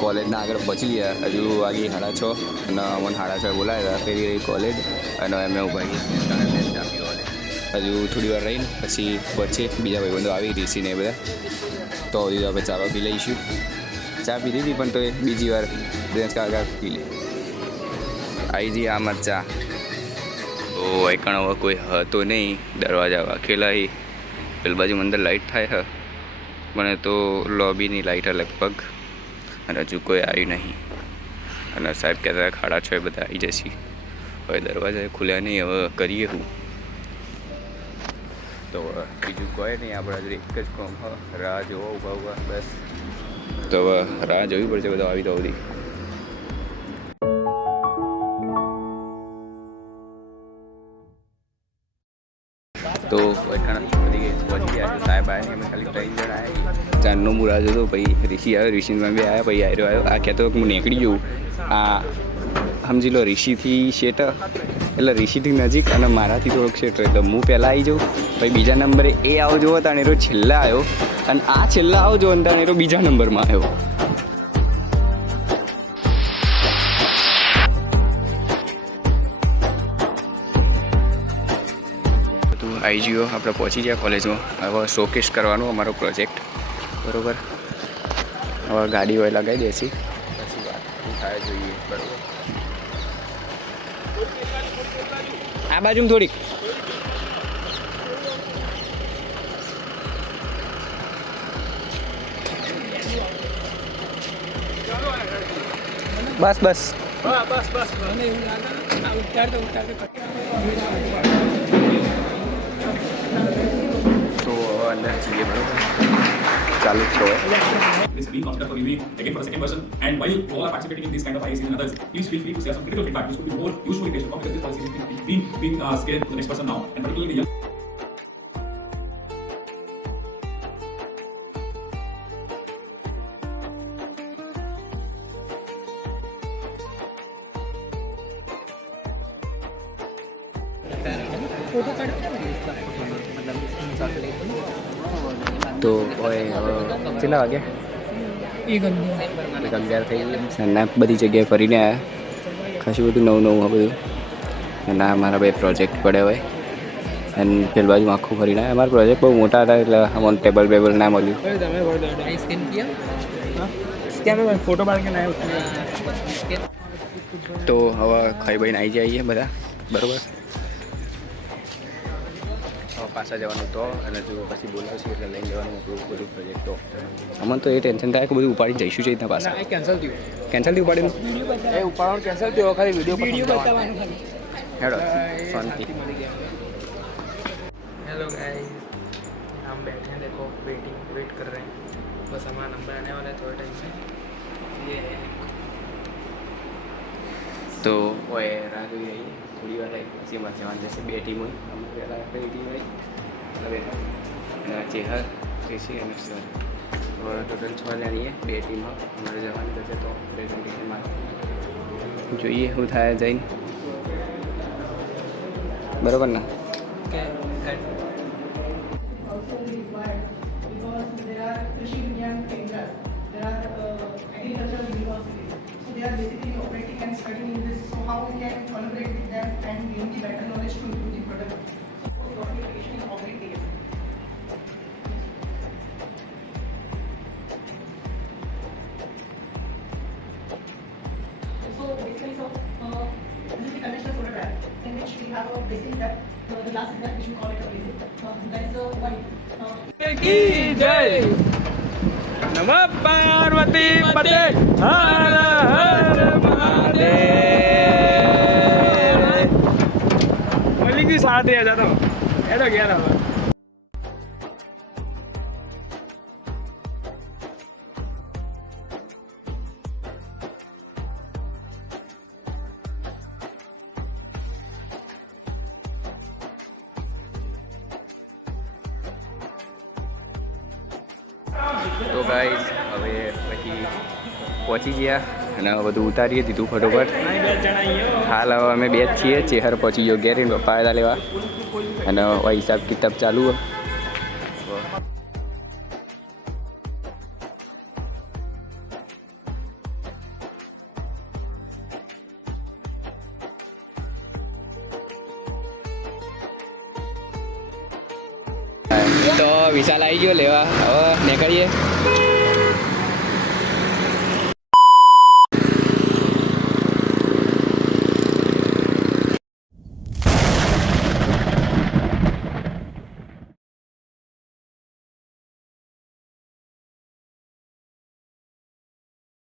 કોલેજના આગળ પહોંચી ગયા, હજુ વાગી 6:30 અને અમને 6:30 બોલાવ્યા હતા. ફેરી રહી કોલેજ અને અમે ઉભા ચા હજુ થોડી વાર રહીને પછી વચ્ચે બીજા ભાઈબંધો આવી ઋષિને એ બધા, તો આપણે ચા પી લઈશું. ચા પીધી હતી પણ તો એ બીજી વાર ડ્રેસ કાકા પી લે. આવી જઈએ આમાં ચા. તો એકણ હવે કોઈ હતો નહીં, દરવાજા વાંખેલા હી. પેલી બાજુ અંદર લાઇટ થાય છે પણ તો લોબીની લાઇટ લગભગ, અને હજુ કોઈ આવ્યું નહીં. અને સાહેબ કહેતા 6:30 બધા આવી જશે. હવે દરવાજા ખુલ્યા નહીં, હવે કરીએ શું? તો બીજું કોઈ નહીં, આપણે હજુ એક જ કામ રાહ જોવા ઊભા બસ. તો હવે રાહ જોવી પડશે બધા આવી તો બધી. તો પહોંચી ગયા સાહેબ આવ્યા અમે ખાલી 3 જણ આવ્યા. ચારનો મુરા હતો, પછી ઋષિ આવ્યો, ઋષિમાં બી આવ્યા, પછી આવ્યો. આ કહેતો હું નીકળી જઉં. આ સમજી લો ઋષિથી શેટ, એટલે ઋષિથી નજીક અને મારાથી થોડોક શેટ, એટલે હું પહેલાં આવી જાઉં. પછી બીજા નંબરે એ આવજો તાણે એરો છેલ્લા આવ્યો, અને આ છેલ્લા આવજો અને તાણે એરો બીજા નંબરમાં આવ્યો. આવી ગયો, આપણે પહોંચી ગયા કોલેજમાં. હવે શોકેસ કરવાનો અમારો પ્રોજેક્ટ, બરાબર. હવે ગાડી હોય લગાવી દેશી, પછી વાત થાય જોઈએ, બરાબર. આ બાજુમાં થોડીક બસ બસ અંદર જઈએ, બરાબર. ચાલુ જ છે. This being considered for reviewing again for the second person, and while you all are participating in this kind of IACs and others, please feel free to share some critical feedback. This could be more useful in case of because this policy is being scaled to the next person now, and particularly the young. તો કેટલા વાગ્યા? 11 થઈ ગયા. અને બધી જગ્યાએ ફરીને આવ્યા, ખાસું બધું નવું બધું. અને અમારા ભાઈ પ્રોજેક્ટ પડે હોય, અને પેલી બાજુ આખું ફરીને આવ્યા. અમારા પ્રોજેક્ટ બહુ મોટા હતા એટલે અમને ટેબલ ના મળ્યું. તો હવે ખાઈ ભાઈને આવી જઈએ બધા, બરાબર. પાછા જવાનું તો, અને જો પછી બોલાવશે એટલે લઈને જવાનું આપણું બધું પ્રોજેક્ટ. તો અમને તો એ ટેન્શન થાય કે બધું ઉપાડીને જઈશું છે ત્યાં પાછા. કેન્સલ થયું ઉપાડીને, એ ઉપાડવાનું કેન્સલ થયું, ખાલી વિડીયો બતાવવાનું ખાલી. હેડો શાંતિ. हेलो गाइस, हम बैठे हैं, देखो वेट कर रहे हैं, बस हमारा नंबर आने वाला है थोड़े टाइम में. ये તો ઓય રાહ જોઈ આવી થોડી વાર રહી, પછી અમારે જવાનું જશે. 2 ટીમ હોય, અમે પહેલાં પહેલી ટીમ રહી હવે, અને ચેહર ઋષિ અને સર. ટોટલ 6 જણીએ 2 ટીમમાં અમારે જવાનું થશે. તો પ્રેઝન્ટેશનમાં જોઈએ શું થાય જઈને, બરાબર ને? They are basically operating and studying in this, so how we can collaborate with them and gain the better knowledge to improve the product. Education is operating. So basically, this is the conventional solar trap in which we have a basic depth, the last is that which we call it a basic. That is a one. की जय, नमः पार्वती पते, हर हर महादेव. बोली की 3:30 जाता हूँ, ये तो 11 हुआ. તો ગાઈઝ હવે પછી પહોંચી ગયા અને બધું ઉતારીએ દીધું ફટોફટ. હાલ હવે અમે 2 જ છીએ. ચેહર પહોંચી ગયો ઘેર, પપ્પા આવ્યા લેવા, અને હિસાબ કિતાબ ચાલુ. વિશાલ આવી ગયો લેવા હવે નીકળીએ